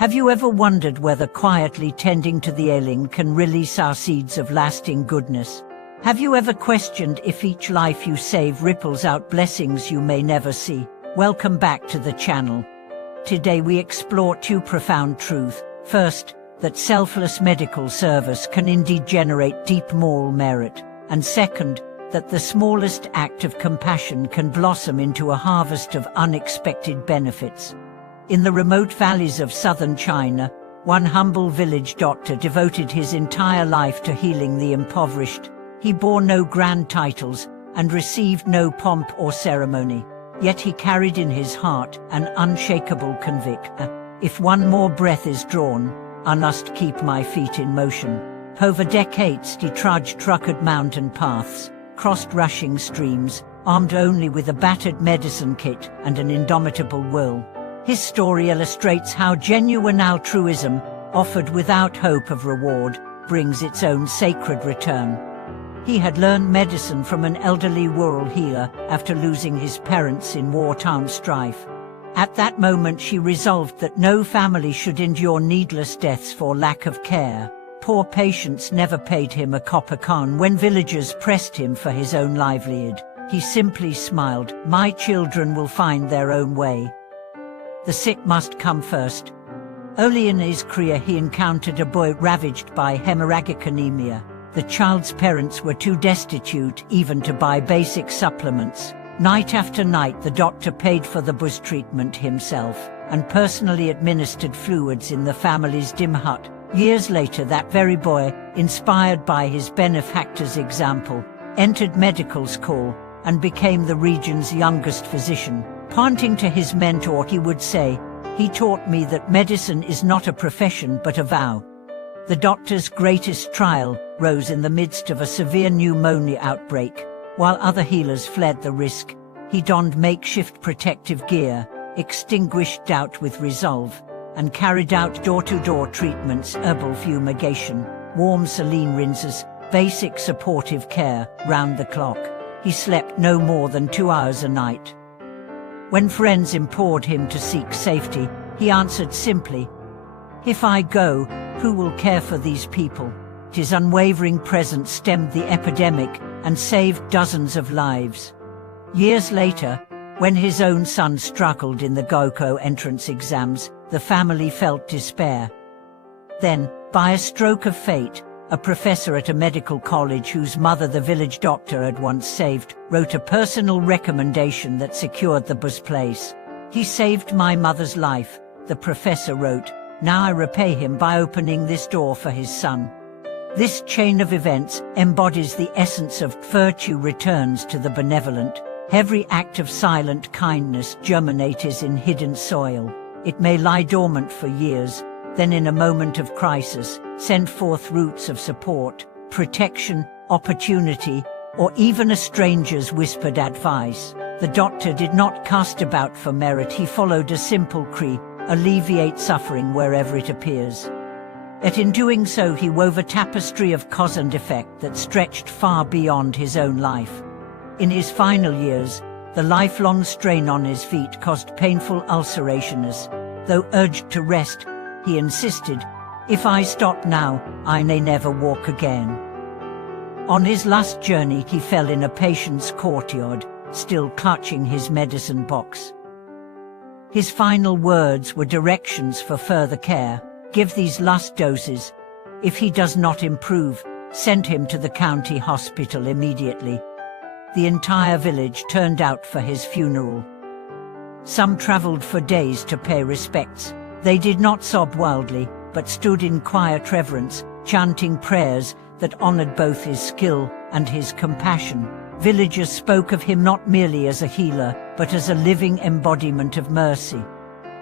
Have you ever wondered whether quietly tending to the ailing can release our seeds of lasting goodness? Have you ever questioned if each life you save ripples out blessings you may never see? Welcome back to the channel. Today we explore two profound truths. First, that selfless medical service can indeed generate deep moral merit. And second, that the smallest act of compassion can blossom into a harvest of unexpected benefits. In the remote valleys of southern China, one humble village doctor devoted his entire life to healing the impoverished. He bore no grand titles and received no pomp or ceremony, yet he carried in his heart an unshakable conviction. If one more breath is drawn, I must keep my feet in motion. Over decades he trudged rugged mountain paths, crossed rushing streams, armed only with a battered medicine kit and an indomitable will. His story illustrates how genuine altruism, offered without hope of reward, brings its own sacred return. He had learned medicine from an elderly rural healer after losing his parents in wartime strife. At that moment she resolved that no family should endure needless deaths for lack of care. Poor patients never paid him a copper coin when villagers pressed him for his own livelihood. He simply smiled, "My children will find their own way." The sick must come first. Early in his career he encountered a boy ravaged by hemorrhagic anemia. The child's parents were too destitute even to buy basic supplements. Night after night the doctor paid for the boy's treatment himself, and personally administered fluids in the family's dim hut. Years later that very boy, inspired by his benefactor's example, entered medical school and became the region's youngest physician. Pointing to his mentor he would say, "He taught me that medicine is not a profession but a vow." The doctor's greatest trial rose in the midst of a severe pneumonia outbreak. While other healers fled the risk, he donned makeshift protective gear, extinguished doubt with resolve, and carried out door-to-door treatments, herbal fumigation, warm saline rinses, basic supportive care, round the clock. He slept no more than 2 hours a night. When friends implored him to seek safety, he answered simply, "If I go, who will care for these people?" His unwavering presence stemmed the epidemic and saved dozens of lives. Years later, when his own son struggled in the Gaokao entrance exams, the family felt despair. Then, by a stroke of fate, a professor at a medical college whose mother the village doctor had once saved, wrote a personal recommendation that secured the boy's place. "He saved my mother's life," the professor wrote. "Now I repay him by opening this door for his son." This chain of events embodies the essence of virtue returns to the benevolent. Every act of silent kindness germinates in hidden soil. It may lie dormant for years, then in a moment of crisis, send forth roots of support, protection, opportunity, or even a stranger's whispered advice. The doctor did not cast about for merit, he followed a simple creed: alleviate suffering wherever it appears. Yet in doing so he wove a tapestry of cause and effect that stretched far beyond his own life. In his final years, the lifelong strain on his feet caused painful ulcerations. Though urged to rest, he insisted, "If I stop now, I may never walk again." On his last journey he fell in a patient's courtyard, still clutching his medicine box. His final words were directions for further care: "Give these last doses. If he does not improve, send him to the county hospital immediately." The entire village turned out for his funeral. Some traveled for days to pay respects. They did not sob wildly, but stood in quiet reverence, chanting prayers that honored both his skill and his compassion. Villagers spoke of him not merely as a healer, but as a living embodiment of mercy.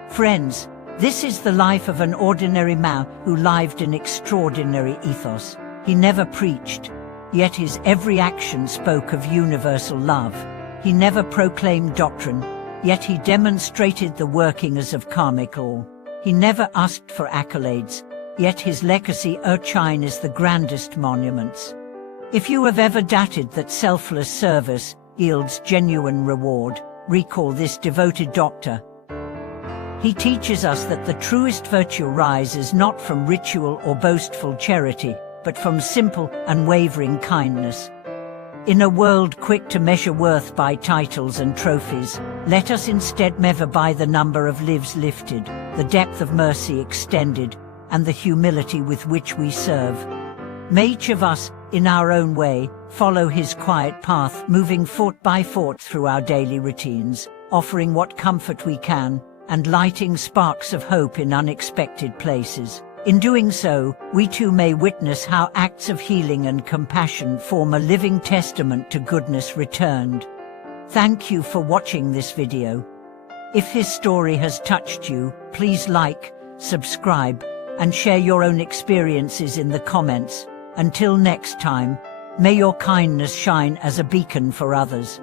Friends, this is the life of an ordinary man who lived an extraordinary ethos. He never preached, yet his every action spoke of universal love. He never proclaimed doctrine, yet he demonstrated the workings of karmic law. He never asked for accolades, yet his legacy shines the grandest monuments. If you have ever doubted that selfless service yields genuine reward, recall this devoted doctor. He teaches us that the truest virtue rises not from ritual or boastful charity, but from simple, unwavering kindness. In a world quick to measure worth by titles and trophies, let us instead measure by the number of lives lifted, the depth of mercy extended, and the humility with which we serve. May each of us, in our own way, follow his quiet path, moving foot by foot through our daily routines, offering what comfort we can, and lighting sparks of hope in unexpected places. In doing so, we too may witness how acts of healing and compassion form a living testament to goodness returned. Thank you for watching this video. If his story has touched you, please like, subscribe, and share your own experiences in the comments. Until next time, may your kindness shine as a beacon for others.